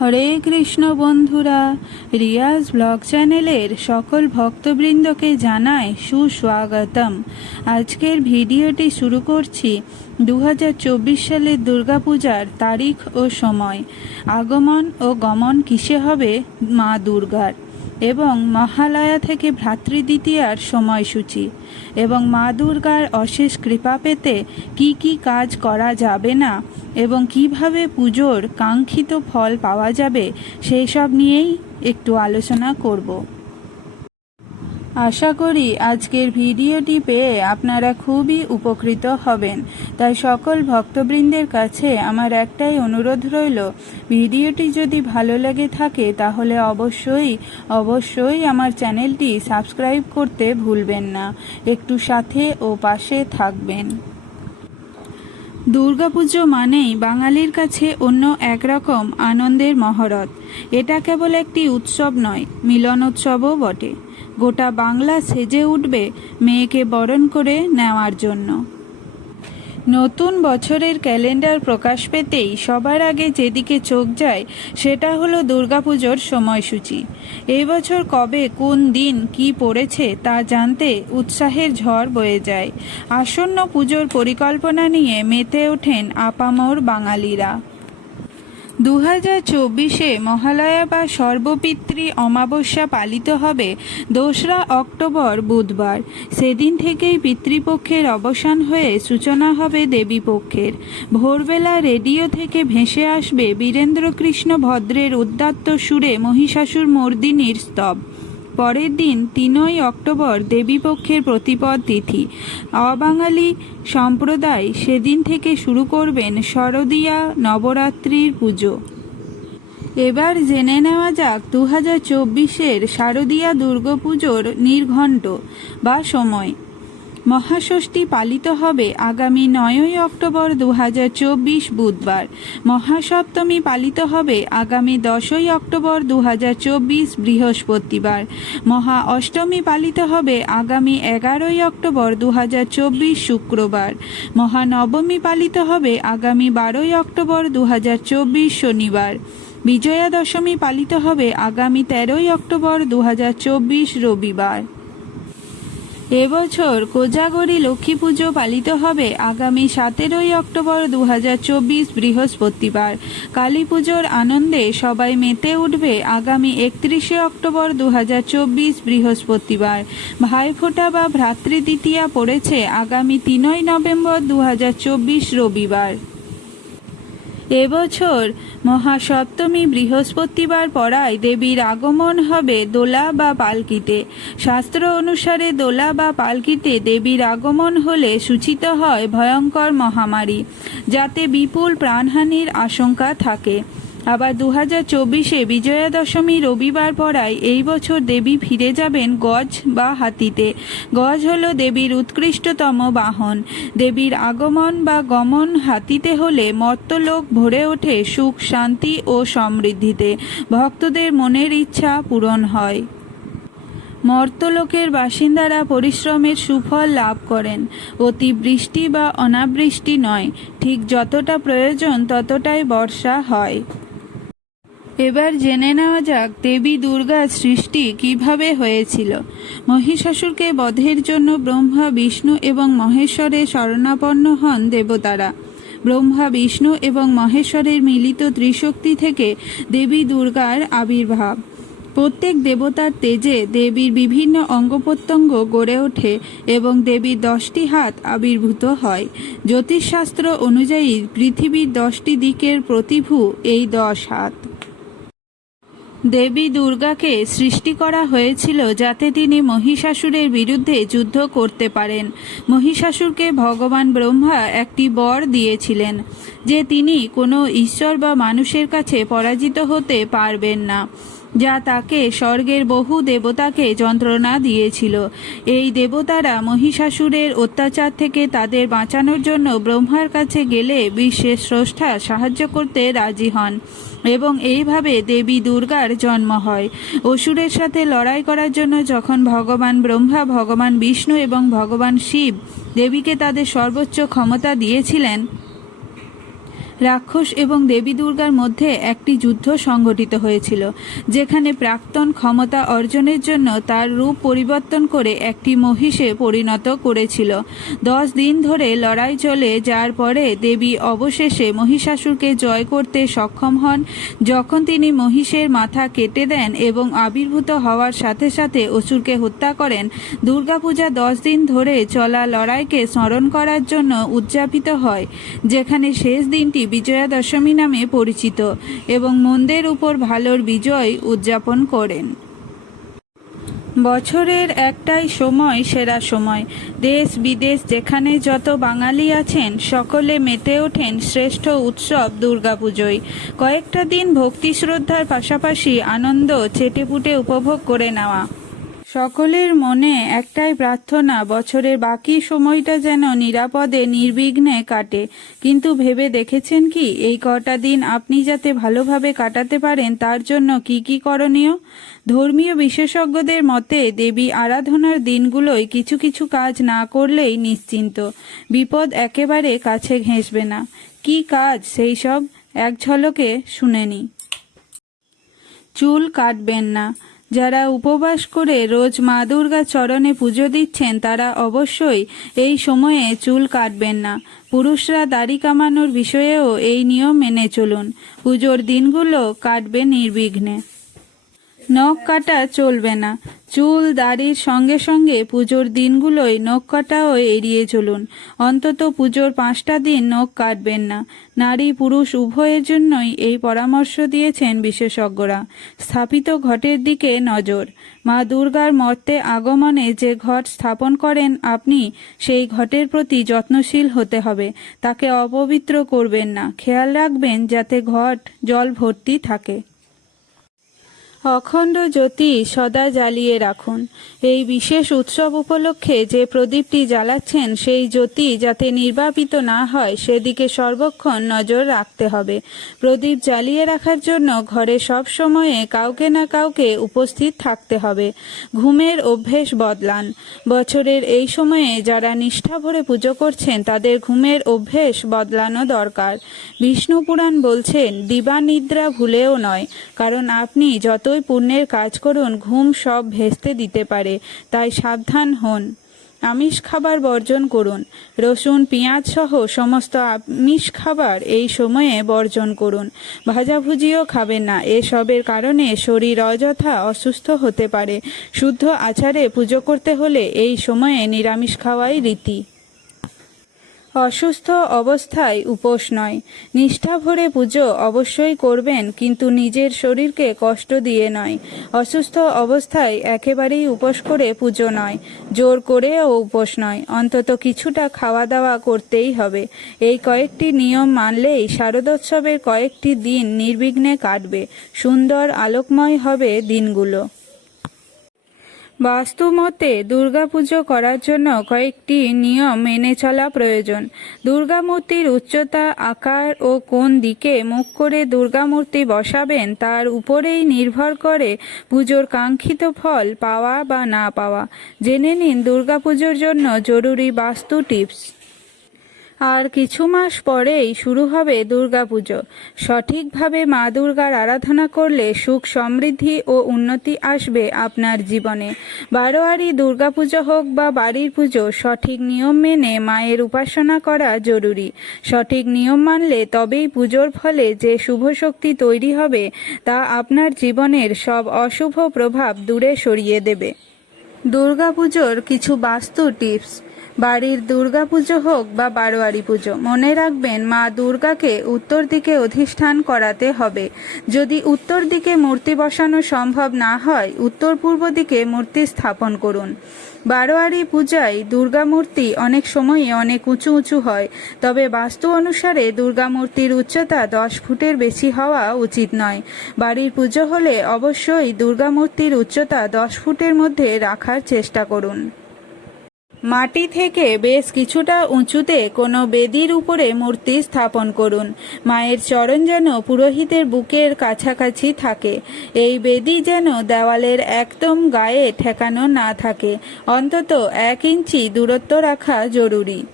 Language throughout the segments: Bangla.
হরে কৃষ্ণ বন্ধুরা, রিয়াজ ব্লগ চ্যানেলের সকল ভক্তবৃন্দকে জানায় সুস্বাগতম। আজকের ভিডিওটি শুরু করছি দু সালের দুর্গাপূজার তারিখ ও সময়। আগমন ও গমন কিসে হবে? মা দুর্গার। এবং মহালয়া থেকে ভ্রাতৃদ্বিতীয়ার সময়সূচি। এবং মা দুর্গার অশেষ কৃপা পেতে কি কি কাজ করা যাবে না এবং কীভাবে পুজোর কাঙ্ক্ষিত ফল পাওয়া যাবে সেই সব নিয়েই একটু আলোচনা করব। আশা করি আজকের ভিডিওটি পেয়ে আপনারা খুবই উপকৃত হবেন। তাই সকল ভক্তবৃন্দের কাছে আমার একটাই অনুরোধ রইল, ভিডিওটি যদি ভালো লেগে থাকে তাহলে অবশ্যই অবশ্যই আমার চ্যানেলটি সাবস্ক্রাইব করতে ভুলবেন না। একটু সাথে ও পাশে থাকবেন। দুর্গাপুজো মানেই বাঙালির কাছে অন্য একরকম আনন্দের মহরত। এটা কেবল একটি উৎসব নয় মিলন উৎসবও বটে। গোটা বাংলা সেজে উঠবে মেয়েকে বরণ করে নেওয়ার জন্য। নতুন বছরের ক্যালেন্ডার প্রকাশ পেতেই সবার আগে যেদিকে চোখ যায়, সেটা হলো দুর্গাপুজোর সময়সূচি। এই বছর কবে, কোন দিন, কি পড়েছে, তা জানতে উৎসাহের ঝড় বয়ে যায়। আসন্ন পুজোর পরিকল্পনা নিয়ে মেতে ওঠেন আপামর বাঙালিরা। দু হাজার চব্বিশে মহালয়া বা সর্বপিতৃ অমাবস্যা পালিত হবে দোসরা অক্টোবর বুধবার। সেদিন থেকেই পিতৃপক্ষের অবসান হয়ে সূচনা হবে দেবীপক্ষের। ভোরবেলা রেডিও থেকে ভেসে আসবে বীরেন্দ্রকৃষ্ণ ভদ্রের উদ্দাত্ত সুরে মহিষাসুর মর্দিনীর স্তব। পরের দিন তিনই অক্টোবর দেবীপক্ষের প্রতিপদ তিথি। অবাঙালি সম্প্রদায় সেদিন থেকে শুরু করবেন শরদিয়া নবরাত্রির পুজো। এবার জেনে নেওয়া যাক দু হাজার চব্বিশের শারদীয়া দুর্গাপুজোর নির্ঘণ্ট বা সময়। মহাষষ্ঠী পালিত হবে আগামী নয়ই অক্টোবর দু বুধবার। মহাসপ্তমী পালিত হবে আগামী দশই অক্টোবর দু বৃহস্পতিবার। মহা অষ্টমী পালিত হবে আগামী এগারোই অক্টোবর দু শুক্রবার। মহানবমী পালিত হবে আগামী বারোই অক্টোবর দু শনিবার। বিজয়া দশমী পালিত হবে আগামী তেরোই অক্টোবর দু হাজার চব্বিশ রবিবার। এবছর কোজাগরি লক্ষ্মী পুজো পালিত হবে আগামী সতেরোই অক্টোবর দু হাজার চব্বিশ বৃহস্পতিবার। কালী পুজোর আনন্দে সবাই মেতে উঠবে আগামী একত্রিশে অক্টোবর দু হাজার চব্বিশ বৃহস্পতিবার। ভাইফোঁটা বা ভ্রাতৃদ্বিতীয়া পড়েছে আগামী তিনই নভেম্বর দু হাজার চব্বিশ রবিবার। এবছর মহাসপ্তমী বৃহস্পতিবার পড়ায় দেবীর আগমন হবে দোলা বা পালকিতে। শাস্ত্র অনুসারে দোলা বা পালকিতে দেবীর আগমন হলে সূচিত হয় ভয়ঙ্কর মহামারী, যাতে বিপুল প্রাণহানির আশঙ্কা থাকে। আবার দু হাজার চব্বিশে বিজয়া দশমী রবিবার পড়ায় এই বছর দেবী ফিরে যাবেন গজ বা হাতিতে। গজ হল দেবীর উৎকৃষ্টতম বাহন। দেবীর আগমন বা গমন হাতিতে হলে মর্তলোক ভরে ওঠে সুখ, শান্তি ও সমৃদ্ধিতে। ভক্তদের মনের ইচ্ছা পূরণ হয়। মর্তলোকের বাসিন্দারা পরিশ্রমের সুফল লাভ করেন। অতিবৃষ্টি বা অনাবৃষ্টি নয়, ঠিক যতটা প্রয়োজন ততটাই বর্ষা হয়। এবার জেনে নেওয়া যাক দেবী দুর্গার সৃষ্টি কীভাবে হয়েছিল। মহিষাসুরকে বধের জন্য ব্রহ্মা, বিষ্ণু এবং মহেশ্বরের শরণাপন্ন হন দেবতারা। ব্রহ্মা, বিষ্ণু এবং মহেশ্বরের মিলিত ত্রিশক্তি থেকে দেবী দুর্গার আবির্ভাব। প্রত্যেক দেবতার তেজে দেবীর বিভিন্ন অঙ্গ প্রত্যঙ্গ গড়ে ওঠে এবং দেবীর দশটি হাত আবির্ভূত হয়। জ্যোতিষশাস্ত্র অনুযায়ী পৃথিবীর দশটি দিকের প্রতিভু এই দশ হাত। দেবী দুর্গাকে সৃষ্টি করা হয়েছিল যাতে তিনি মহিষাসুরের বিরুদ্ধে যুদ্ধ করতে পারেন। মহিষাসুরকে ভগবান ব্রহ্মা একটি বর দিয়েছিলেন, যে তিনি কোনো ঈশ্বর বা মানুষের কাছে পরাজিত হতে পারবেন না, যা তাকে স্বর্গের বহু দেবতাকে যন্ত্রণা দিয়েছিল। এই দেবতারা মহিষাসুরের অত্যাচার থেকে তাদের বাঁচানোর জন্য ব্রহ্মার কাছে গেলে বিশ্বের স্রষ্টা সাহায্য করতে রাজি হন। এবং এইভাবে দেবী দুর্গার জন্ম হয়। অসুরের সাথে লড়াই করার জন্য যখন ভগবান ব্রহ্মা, ভগবান বিষ্ণু এবং ভগবান শিব দেবীকে তাদের সর্বোচ্চ ক্ষমতা দিয়েছিলেন রাক্ষস এবং দেবী দুর্গার মধ্যে একটি যুদ্ধ সংঘটিত হয়েছিল, যেখানে প্রাক্তন ক্ষমতা অর্জনের জন্য তার রূপ পরিবর্তন করে একটি মহিষে পরিণত করেছিল। দশ দিন ধরে লড়াই চলে, যার পরে দেবী অবশেষে মহিষাসুরকে জয় করতে সক্ষম হন। যখন তিনি মহিষের মাথা কেটে দেন এবং আবির্ভূত হওয়ার সাথে সাথে অসুরকে হত্যা করেন, দুর্গাপূজা দশ দিন ধরে চলা লড়াইকে স্মরণ করার জন্য উদযাপিত হয়, যেখানে শেষ দিনটি বিজয়া দশমী নামে পরিচিত এবং মন্দের উপর ভালোর বিজয় উদযাপন করেন। বছরের একটাই সময়, সেরা সময়। দেশ, বিদেশ, যেখানে যত বাঙালি আছেন, সকলে মেতে ওঠেন শ্রেষ্ঠ উৎসব দুর্গাপুজোয়। কয়েকটা দিন ভক্তি শ্রদ্ধার পাশাপাশি আনন্দ চেটেপুটে উপভোগ করে নেওয়া। সকলের মনে একটাই প্রার্থনা, বছরের বাকি সময়টা যেন নিরাপদে, নির্বিঘ্নে কাটে। কিন্তু ভেবে দেখেছেন কি, এই কটা দিন আপনি যাতে ভালোভাবে কাটাতে পারেন, তার জন্য কি কি করণীয়? ধর্মীয় বিশেষজ্ঞদের মতে, দেবী আরাধনার দিনগুলোয় কিছু কিছু কাজ না করলেই নিশ্চিন্ত। বিপদ একেবারে কাছে ঘেঁষবে না। কি কাজ সেই সব? এক ঝলকে শুনে নি। চুল কাটবেন না। যারা উপবাস করে রোজ মা দুর্গা চরণে পুজো দিচ্ছেন, তারা অবশ্যই এই সময়ে চুল কাটবেন না। পুরুষরা দাড়ি কামানোর বিষয়েও এই নিয়ম মেনে চলুন। পুজোর দিনগুলো কাটবে নির্বিঘ্নে। নখ কাটা চলবে না। চুল, দাড়ির সঙ্গে সঙ্গে পুজোর দিনগুলোয় নখ কাটাও এড়িয়ে চলুন। অন্তত পুজোর পাঁচটা দিন নখ কাটবেন না। নারী, পুরুষ উভয়ের জন্যই এই পরামর্শ দিয়েছেন বিশেষজ্ঞরা। স্থাপিত ঘটের দিকে নজর। মা দুর্গার মর্তে আগমনে যে ঘট স্থাপন করেন আপনি, সেই ঘটের প্রতি যত্নশীল হতে হবে। তাকে অপবিত্র করবেন না। খেয়াল রাখবেন যাতে ঘট জল ভর্তি থাকে। অখণ্ড জ্যোতি সদা জ্বালিয়ে রাখুন। এই বিশেষ উৎসব উপলক্ষে যে প্রদীপটি জ্বালাচ্ছেন, সেই জ্যোতি যাতে নির্বাপিত না হয়, সেদিকে সর্বক্ষণ নজর রাখতে হবে। প্রদীপ জ্বালিয়ে রাখার জন্য ঘরে সব সময়ে কাউকে না কাউকে উপস্থিত থাকতে হবে। ঘুমের অভ্যেস বদলান। বছরের এই সময়ে যারা নিষ্ঠা ভরে পুজো করছেন, তাদের ঘুমের অভ্যেস বদলানো দরকার। বিষ্ণু পুরাণ বলছেন দিবা নিদ্রা ভুলেও নয়, কারণ আপনি যতই পুণ্যের কাজ করুন, ঘুম সব ভেস্তে দিতে পারে, তাই সাবধান হন। আমিষ খাবার বর্জন করুন, রসুন, পেঁয়াজ সহ সমস্ত আমিষ খাবার এই সময়ে বর্জন করুন। ভাজাভুজিও খাবেন না এসবের কারণে শরীর অযথা অসুস্থ হতে পারে। শুদ্ধ আচারে পুজো করতে হলে এই সময়ে নিরামিষ খাওয়াই রীতি। অসুস্থ অবস্থায় উপোস নয়। নিষ্ঠা ভরে পুজো অবশ্যই করবেন, কিন্তু নিজের শরীরকে কষ্ট দিয়ে নয়। অসুস্থ অবস্থায় একেবারেই উপোস করে পুজো নয়। জোর করেও উপোস নয়। অন্তত কিছুটা খাওয়া দাওয়া করতেই হবে। এই কয়েকটি নিয়ম মানলেই শারদোৎসবের কয়েকটি দিন নির্বিঘ্নে কাটবে। সুন্দর আলোকময় হবে দিনগুলো। বাস্তু মতে দুর্গাপুজো করার জন্য কয়েকটি নিয়ম মেনে চলা প্রয়োজন। দুর্গামূর্তির উচ্চতা, আকার ও কোন দিকে মুখ করে দুর্গামূর্তি বসাবেন তার উপরেই নির্ভর করে পুজোর কাঙ্ক্ষিত ফল পাওয়া বা না পাওয়া। জেনে নিন দুর্গাপুজোর জন্য জরুরি বাস্তু টিপস। আর কিছু মাস পরেই শুরু হবে দুর্গাপুজো। সঠিকভাবে মা দুর্গার আরাধনা করলে সুখ সমৃদ্ধি ও উন্নতি আসবে আপনার জীবনে। বারোয়ারি দুর্গাপুজো হোক বা বাড়ির পুজো, সঠিক নিয়ম মেনে মায়ের উপাসনা করা জরুরি। সঠিক নিয়ম মানলে তবেই পুজোর ফলে যে শুভ শক্তি তৈরি হবে, তা আপনার জীবনের সব অশুভ প্রভাব দূরে সরিয়ে দেবে। দুর্গাপুজোর কিছু বাস্তু টিপস। বাড়ির দুর্গাপুজো হোক বা বারোয়ারি পুজো, মনে রাখবেন মা দুর্গাকে উত্তর দিকে অধিষ্ঠান করাতে হবে। যদি উত্তর দিকে মূর্তি বসানো সম্ভব না হয়, উত্তর পূর্ব দিকে মূর্তি স্থাপন করুন। বারোয়ারি পূজায় দুর্গা মূর্তি অনেক সময়ই অনেক উঁচু উঁচু হয়, তবে বাস্তু অনুসারে দুর্গা মূর্তির উচ্চতা দশ ফুটের বেশি হওয়া উচিত নয়। বাড়ির পুজো হলে অবশ্যই দুর্গা মূর্তির উচ্চতা দশ ফুটের মধ্যে রাখার চেষ্টা করুন। মাটি থেকে বেশ কিছুটা উঁচুতে কোনো বেদির উপরে মূর্তি স্থাপন করুন। মায়ের চরণ যেন পুরোহিতের বুকের কাছাকাছি থাকে। এই বেদি যেন দেওয়ালের একদম গায়ে ঠেকানো না থাকে। অন্তত এক ইঞ্চি দূরত্ব রাখা জরুরি।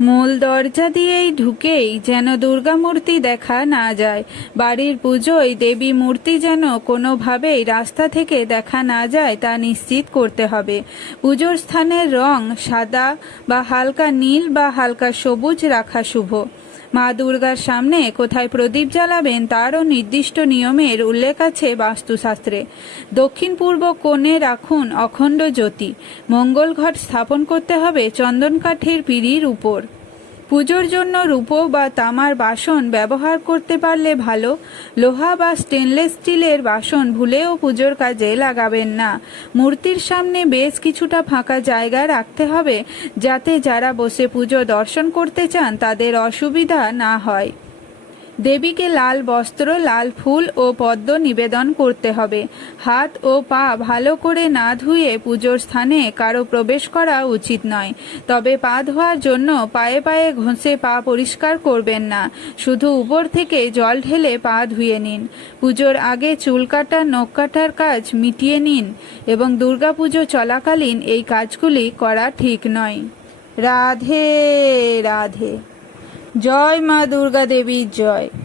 মূল দরজা দিয়েই ঢুকেই যেন দুর্গা মূর্তি দেখা না যায়। বাড়ির পুজোয় দেবী মূর্তি যেন কোনোভাবেই রাস্তা থেকে দেখা না যায় তা নিশ্চিত করতে হবে। পুজোর স্থানের রং সাদা বা হালকা নীল বা হালকা সবুজ রাখা শুভ। মা দুর্গার সামনে কোথায় প্রদীপ জ্বালাবেন তারও নির্দিষ্ট নিয়মের উল্লেখ আছে বাস্তুশাস্ত্রে। দক্ষিণ পূর্ব কোণে রাখুন অখণ্ড জ্যোতি। মঙ্গল ঘট স্থাপন করতে হবে চন্দন কাঠের পিড়ির উপর। পুজোর জন্য রূপো বা তামার বাসন ব্যবহার করতে পারলে ভালো। লোহা বা স্টেনলেস স্টিলের বাসন ভুলেও পুজোর কাজে লাগাবেন না। মূর্তির সামনে বেশ কিছুটা ফাঁকা জায়গা রাখতে হবে, যাতে যারা বসে পুজো দর্শন করতে চান তাদের অসুবিধা না হয়। দেবীকে লাল বস্ত্র, লাল ফুল ও পদ্ম নিবেদন করতে হবে। হাত ও পা ভালো করে না ধুয়ে পুজোর স্থানে কারও প্রবেশ করা উচিত নয়। তবে পা ধোয়ার জন্য পায়ে পায়ে ঘষে পা পরিষ্কার করবেন না। শুধু উপর থেকে জল ঢেলে পা ধুয়ে নিন। পুজোর আগে চুল কাটা, নখ কাটার কাজ মিটিয়ে নিন এবং দুর্গাপুজো চলাকালীন এই কাজগুলি করা ঠিক নয়। রাধে রাধে। জয় মা দুর্গা দেবী জয়।